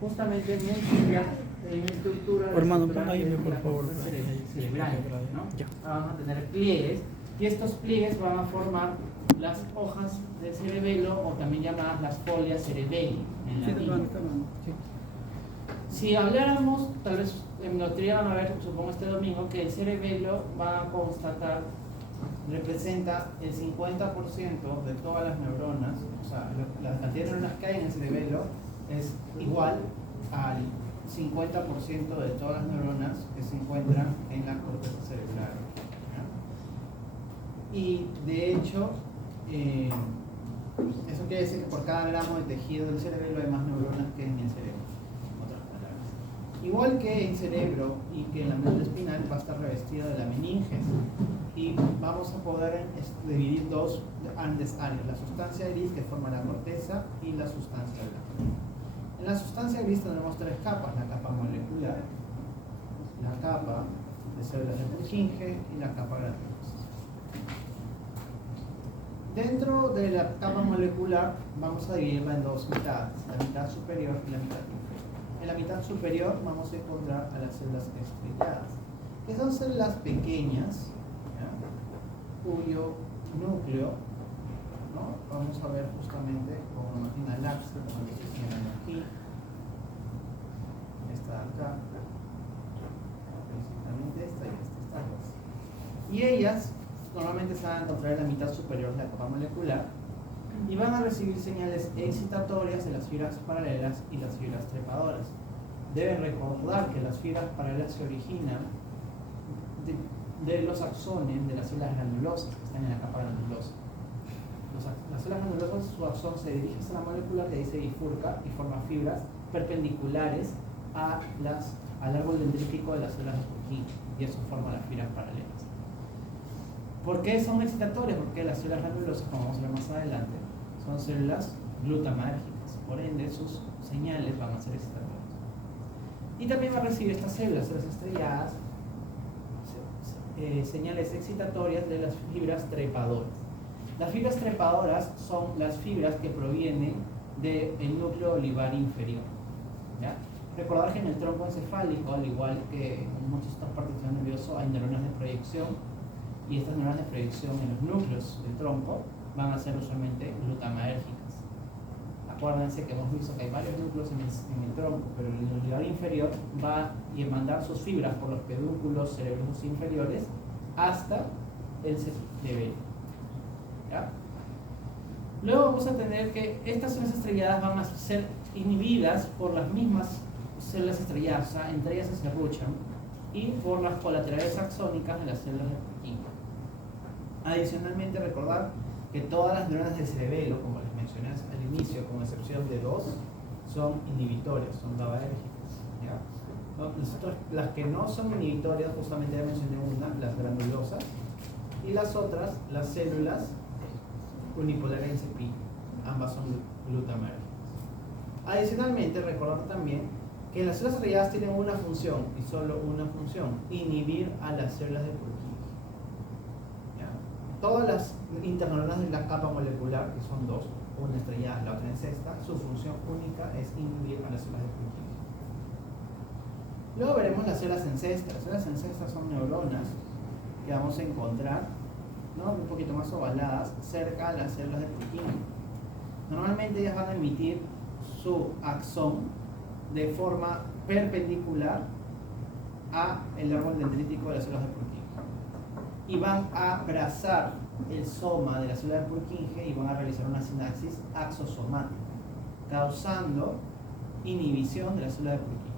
justamente mi estructura, Hermano, la pon ahí, por favor. cerebral, ¿no? Ya. Vamos a tener pliegues y estos pliegues van a formar las hojas del cerebelo o también llamadas las folias cerebeli en latín. Si habláramos, tal vez en notría van a ver, supongo este domingo, que el cerebelo va a constatar, representa el 50% de todas las neuronas, o sea, la cantidad de neuronas que hay en el cerebelo es igual al 50% de todas las neuronas que se encuentran en la corteza cerebral. ¿Ya? Y de hecho, eso quiere decir que por cada gramo de tejido del cerebelo hay más neuronas que en el cerebro. Igual que el cerebro y que la médula espinal va a estar revestida de la meninges y vamos a poder dividir dos grandes áreas, la sustancia gris que forma la corteza y la sustancia blanca. En la sustancia gris tenemos tres capas, la capa molecular, la capa de células de Purkinje y la capa granulosa. Dentro de la capa molecular vamos a dividirla en dos mitades, la mitad superior y la mitad inferior. En la mitad superior vamos a encontrar a las células estrelladas, que son células pequeñas, ¿ya? Cuyo núcleo, ¿no? Vamos a ver justamente con una máquina láser, como lo que tienen aquí, esta de acá, principalmente esta y esta. Y ellas normalmente se van a encontrar en la mitad superior de la capa molecular y van a recibir señales excitatorias de las fibras paralelas y las fibras trepadoras. Deben recordar que las fibras paralelas se originan de los axones de las células granulosas que están en la capa granulosa. Las células granulosas, su axón se dirige hacia la molécula, que ahí se bifurca y forma fibras perpendiculares al árbol dendrítico de las células de Purkinje, y eso forma las fibras paralelas. ¿Por qué son excitatorias? Porque las células granulosas, como vamos a ver más adelante, son células glutamatérgicas, por ende sus señales van a ser excitatorias. Y también va a recibir estas células estrelladas, señales excitatorias de las fibras trepadoras. Las fibras trepadoras son las fibras que provienen del núcleo olivar inferior. ¿Ya? Recordar que en el tronco encefálico, al igual que en muchas otras partes del sistema nervioso, hay neuronas de proyección, y estas neuronas de proyección en los núcleos del tronco van a ser usualmente glutamatérgicas. Acuérdense que hemos visto que hay varios núcleos en el tronco, pero el olivar inferior va a mandar sus fibras por los pedúnculos cerebrosos inferiores hasta el cerebelo. ¿Ya? Luego vamos a tener que estas células estrelladas van a ser inhibidas por las mismas células estrelladas, o sea, entre ellas se serruchan, y por las colaterales axónicas de las células de Purkinje. Adicionalmente, recordar que todas las neuronas del cerebelo, como les mencioné al inicio, con excepción de dos, son inhibitorias, son GABAérgicas. Las que no son inhibitorias, justamente ya mencioné una, las granulosas, y las otras, las células unipolares en CPI, ambas son glutamatérgicas. Adicionalmente, recordar también que las células estrelladas tienen una función, y solo una función: inhibir a las células de Purkinje. Todas las interneuronas de la capa molecular, que son dos, una estrellada, la otra en cesta, su función única es inhibir a las células de Purkinje. Luego veremos las células en cesta. Las células en cesta son neuronas que vamos a encontrar, ¿no?, un poquito más ovaladas cerca a las células de Purkinje. Normalmente ellas van a emitir su axón de forma perpendicular a el árbol dendrítico de las células de Purkinje y van a abrazar el soma de la célula de Purkinje y van a realizar una sinapsis axosomática, causando inhibición de la célula de Purkinje.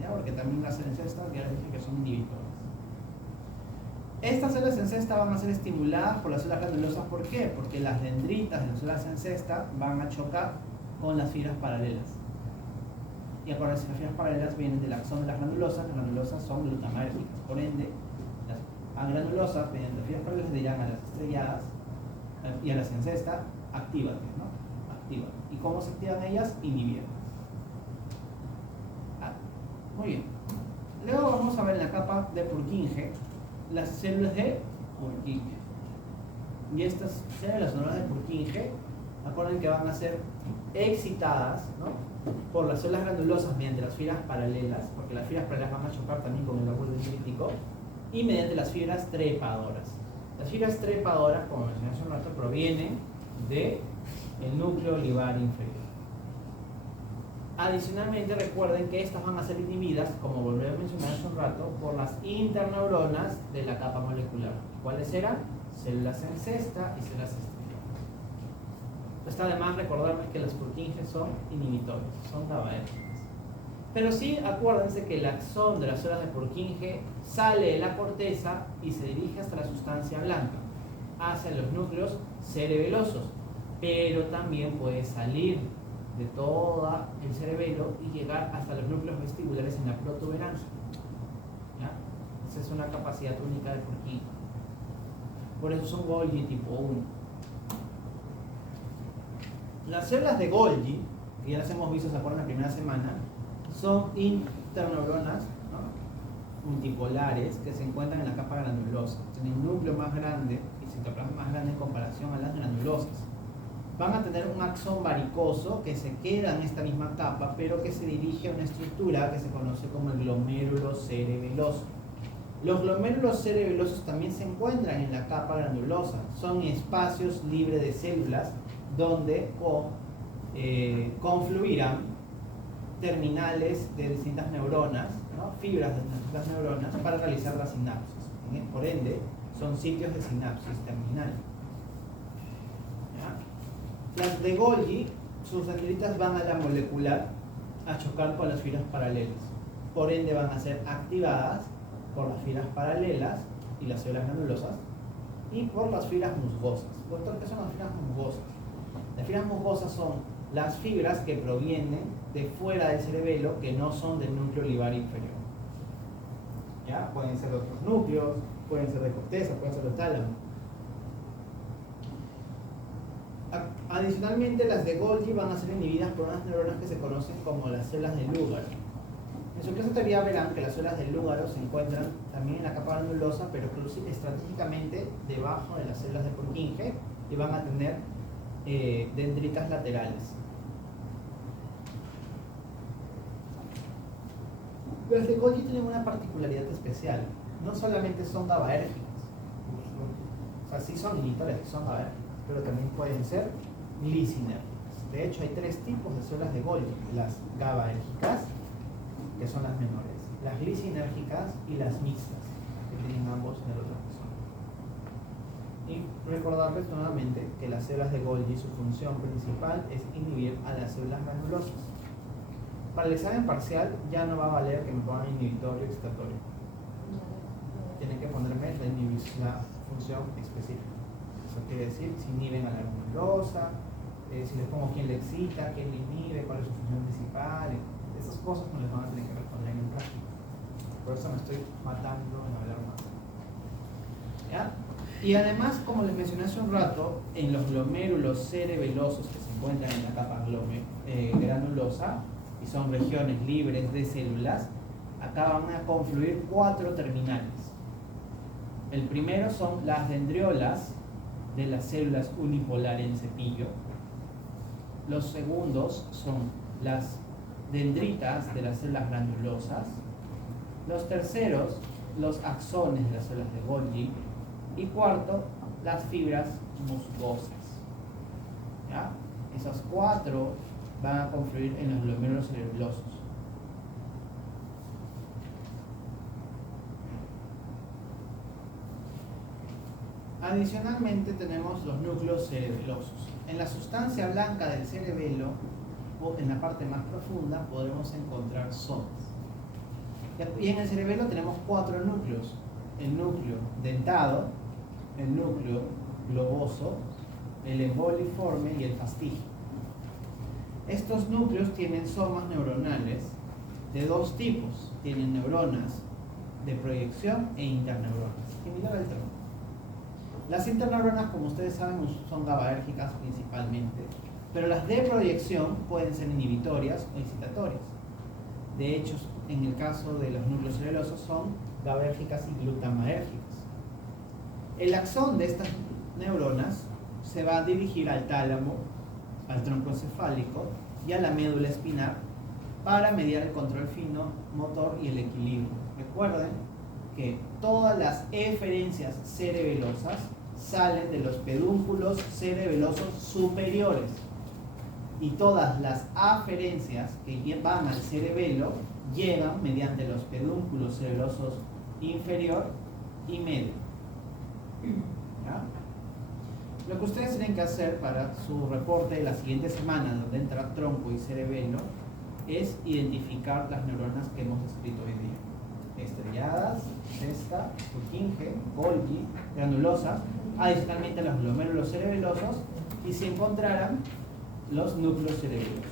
¿Ya? Porque también las células en cesta, ya les dije que son inhibitoras. Estas células en cesta van a ser estimuladas por las células granulosas. ¿Por qué? Porque las dendritas de las células en cesta van a chocar con las fibras paralelas. Y acuérdense que las fibras paralelas vienen del axón de las granulosas son glutamatérgicas. Por ende, las granulosas, mediante fibras paralelas, dirán a las estrelladas y a las en cesta: actívate, ¿no? Actívate. ¿Y cómo se activan ellas? Inhibiendo. Muy bien. Luego vamos a ver en la capa de Purkinje las células de Purkinje. Y estas células neuronales de Purkinje Acuerden que van a ser excitadas, ¿no?, por las células granulosas mediante las fibras paralelas, porque las fibras paralelas van a chocar también con el árbol dendrítico, y mediante las fibras trepadoras. Las fibras trepadoras, como mencioné hace un rato, provienen del núcleo olivar inferior. Adicionalmente, recuerden que estas van a ser inhibidas, como volví a mencionar hace un rato, por las interneuronas de la capa molecular. ¿Cuáles eran? Células en cesta y células estriadas. Está además recordarles que las Purkinje son inhibitores, son GABAérgicas. Pero sí, acuérdense que el axón de las células de Purkinje sale de la corteza y se dirige hasta la sustancia blanca, hacia los núcleos cerebelosos, pero también puede salir de todo el cerebelo y llegar hasta los núcleos vestibulares en la protuberancia. ¿Ya? Esa es una capacidad única de Purkinje. Por eso son Golgi tipo 1. Las células de Golgi, que ya las hemos visto, se acuerdan, la primera semana, son interneuronas, ¿no?, multipolares que se encuentran en la capa granulosa. Tienen un núcleo más grande y citoplasma más grande en comparación a las granulosas. Van a tener un axón varicoso que se queda en esta misma capa, pero que se dirige a una estructura que se conoce como el glomérulo cerebeloso. Los glomérulos cerebelosos también se encuentran en la capa granulosa. Son espacios libres de células donde confluirán terminales de distintas neuronas, ¿no?, fibras de distintas neuronas, para realizar la sinapsis. Por ende, son sitios de sinapsis terminal. ¿Ya? Las de Golgi, sus dendritas van a la molecular a chocar con las fibras paralelas. Por ende, van a ser activadas por las fibras paralelas y las células granulosas y por las fibras musgosas. Doctor, ¿qué son las fibras musgosas? Las fibras musgosas son las fibras que provienen de fuera del cerebelo, que no son del núcleo olivar inferior. ¿Ya? Pueden ser de otros núcleos, pueden ser de corteza, pueden ser de tálamo. Adicionalmente, las de Golgi van a ser inhibidas por unas neuronas que se conocen como las células de Lugaro. En su clase de teoría verán que las células de Lugaro se encuentran también en la capa granulosa, pero estratégicamente debajo de las células de Purkinje, y van a tener dendritas laterales. Las de Golgi tienen una particularidad especial. No solamente son GABAérgicas, o sea, sí son inhibitores, son GABAérgicas, pero también pueden ser glicinérgicas. De hecho, hay tres tipos de células de Golgi: las GABAérgicas, que son las menores, las glicinérgicas y las mixtas, que tienen ambos neurotransmisores. Y recordarles nuevamente que las células de Golgi, su función principal es inhibir a las células granulosas. Para el examen parcial ya no va a valer que me pongan inhibitorio o excitatorio. Tienen que ponerme la función específica. Eso quiere decir si inhiben a la granulosa, si les pongo quién le excita, quién le inhibe, cuál es su función principal. Esas cosas no les van a tener que responder en práctica. Por eso me estoy matando en hablar más. ¿Ya? Y además, como les mencioné hace un rato, en los glomérulos cerebelosos que se encuentran en la capa granulosa, y son regiones libres de células, acá van a confluir 4 terminales. El primero son las dendriolas de las células unipolar en cepillo. Los segundos son las dendritas de las células granulosas. Los terceros, los axones de las células de Golgi. Y cuarto, las fibras musgosas. ¿Ya? Esos 4 van a confluir en los glomérulos cerebelosos. Adicionalmente tenemos los núcleos cerebelosos. En la sustancia blanca del cerebelo, o en la parte más profunda, podremos encontrar zonas. Y en el cerebelo tenemos 4 núcleos: el núcleo dentado, el núcleo globoso, el emboliforme y el fastígico. Estos núcleos tienen somas neuronales de 2 tipos. Tienen neuronas de proyección e interneuronas. Similar al tronco. Las interneuronas, como ustedes saben, son GABAérgicas principalmente, pero las de proyección pueden ser inhibitorias o excitatorias. De hecho, en el caso de los núcleos cerebelosos, son GABAérgicas y glutamaérgicas. El axón de estas neuronas se va a dirigir al tálamo al tronco encefálico y a la médula espinal para mediar el control fino, motor y el equilibrio. Recuerden que todas las eferencias cerebelosas salen de los pedúnculos cerebelosos superiores y todas las aferencias que van al cerebelo llegan mediante los pedúnculos cerebelosos inferior y medio. ¿Ya? Lo que ustedes tienen que hacer para su reporte de la siguiente semana, donde entra tronco y cerebelo, es identificar las neuronas que hemos escrito hoy día. Estrelladas, sesta, Purkinje, Golgi, granulosa, adicionalmente los glomérulos cerebelosos, y si encontraran los núcleos cerebelosos.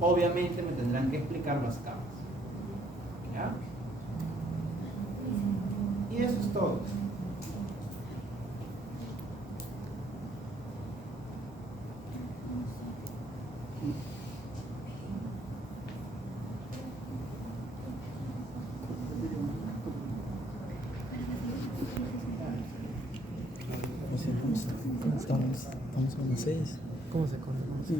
Obviamente me tendrán que explicar las capas. ¿Ya? Y eso es todo. Estamos a las 6. ¿Cómo se conoce?